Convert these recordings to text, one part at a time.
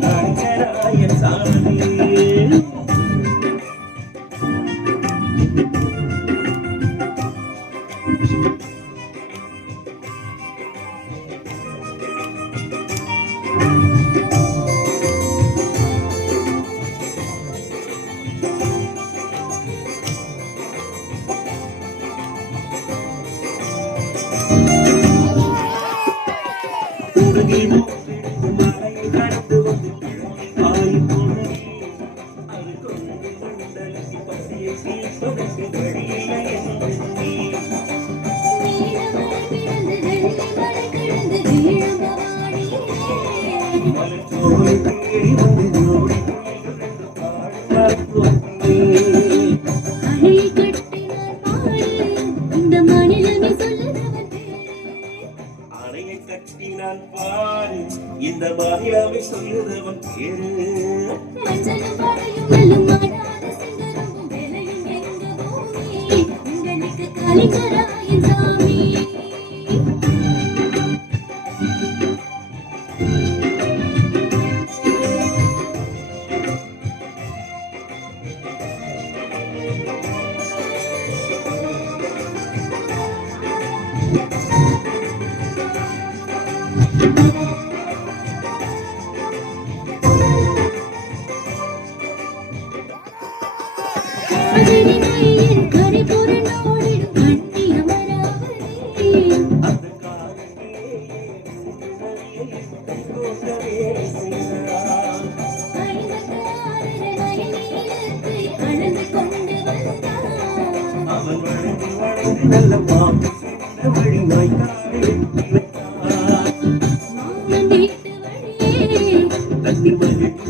何気な இந்த மாநிலமே சொல்லுறவன் பேரு மஞ்சளும் படையும் நெல்லும் மாடாத சிங்கரமும் வேலையும் எங்க பூமி உங்களுக்கு கலிங்கராயன் சாமி காவிரி நல்ல சின்ன வழி வெட்டி வழியே. தண்ணி மகிழ்ச்சி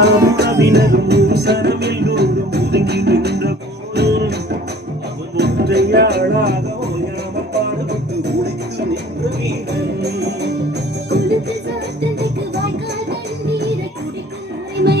உறவினரும் சரமெல்லோரும் ஒதுங்கி நின்ற போதும் அவன் ஒற்றையாளாக பாடுபட்டு ஒழித்து நின்ற வீரன். வாய்க்கால் குடிக்கும் உரிமை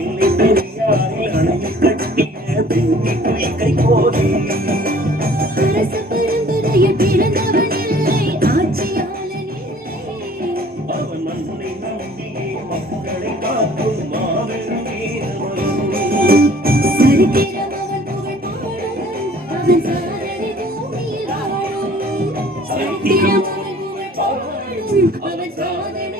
இல்லை பெரியாரில் அணையை அவன் சாதனை